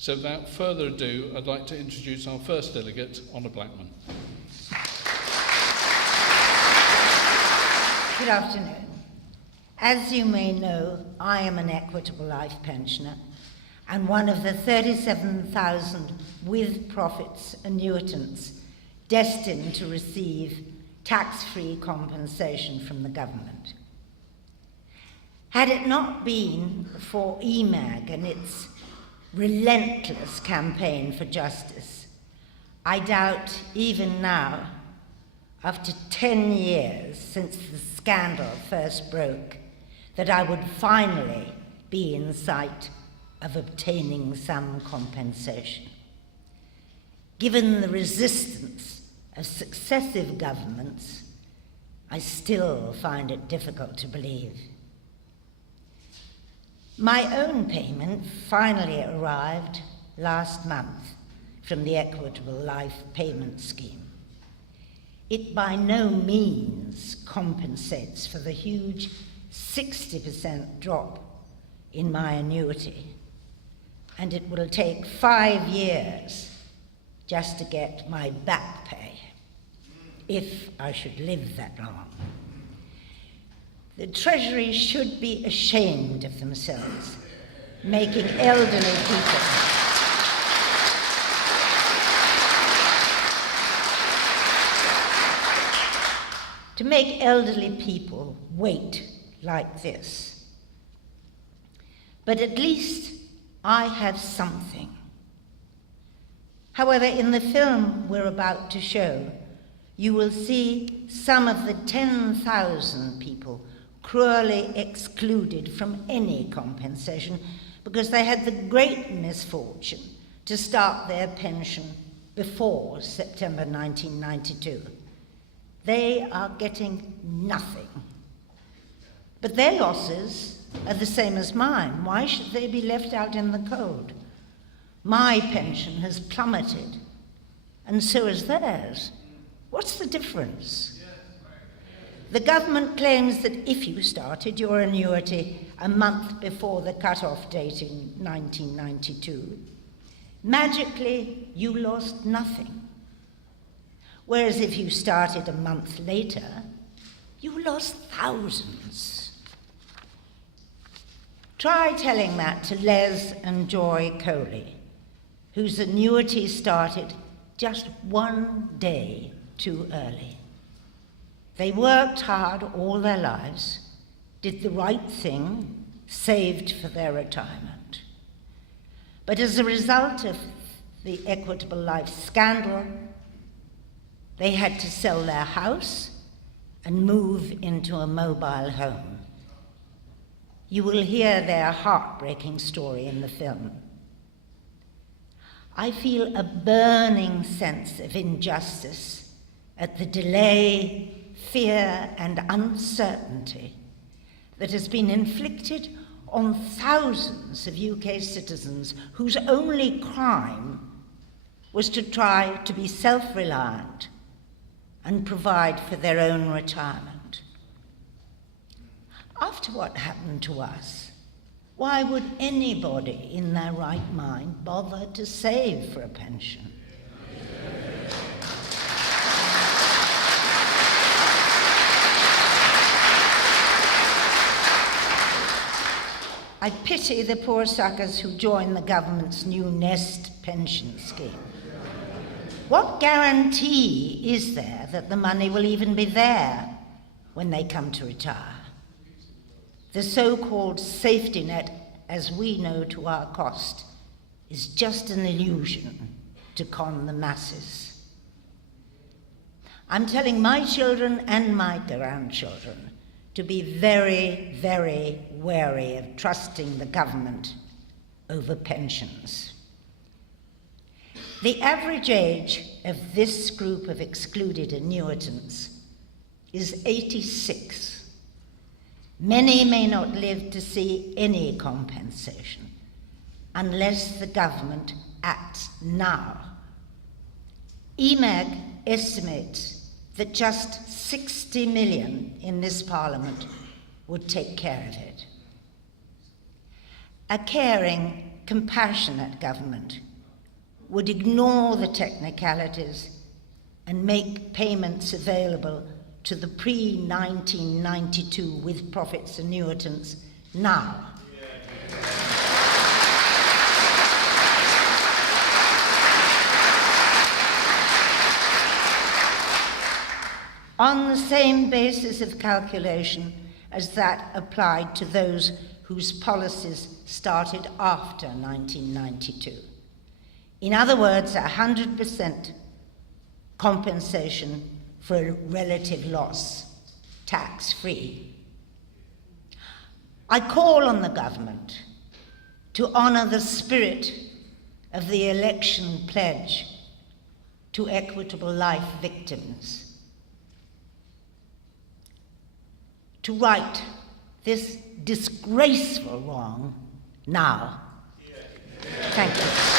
So without further ado, I'd like to introduce our first delegate, Honor Blackman. Good afternoon. As you may know, I am an equitable life pensioner and one of the 37,000 with profits annuitants destined to receive tax-free compensation from the government. Had it not been for EMAG and its relentless campaign for justice, I doubt even now, after 10 years since the scandal first broke, that I would finally be in sight of obtaining some compensation. Given the resistance of successive governments, I still find it difficult to believe. My own payment finally arrived last month from the Equitable Life Payment Scheme. It by no means compensates for the huge 60% drop in my annuity, and it will take 5 years just to get my back pay, if I should live that long. The Treasury should be ashamed of themselves, making elderly people to make elderly people wait like this. But at least I have something. However, in the film we're about to show, you will see some of the 10,000 people cruelly excluded from any compensation because they had the great misfortune to start their pension before September 1992. They are getting nothing. But their losses are the same as mine. Why should they be left out in the cold? My pension has plummeted, and so has theirs. What's the difference? The government claims that if you started your annuity a month before the cut-off date in 1992, magically you lost nothing. Whereas if you started a month later, you lost thousands. Try telling that to Les and Joy Coley, whose annuity started just 1 day too early. They worked hard all their lives, did the right thing, saved for their retirement. But as a result of the Equitable Life scandal, they had to sell their house and move into a mobile home. You will hear their heartbreaking story in the film. I feel a burning sense of injustice at the delay, fear, and uncertainty that has been inflicted on thousands of UK citizens whose only crime was to try to be self-reliant and provide for their own retirement. After what happened to us, why would anybody in their right mind bother to save for a pension? I pity the poor suckers who join the government's new Nest pension scheme. What guarantee is there that the money will even be there when they come to retire? The so-called safety net, as we know to our cost, is just an illusion to con the masses. I'm telling my children and my grandchildren to be very, very wary of trusting the government over pensions. The average age of this group of excluded annuitants is 86. Many may not live to see any compensation unless the government acts now. EMAG estimates that just 60 million in this Parliament would take care of it. A caring compassionate government would ignore the technicalities and make payments available to the pre-1992 with-profits annuitants now. On the same basis of calculation as that applied to those whose policies started after 1992. In other words, 100% compensation for a relative loss, tax-free. I call on the government to honour the spirit of the election pledge to equitable life victims, to right this disgraceful wrong now. Thank you.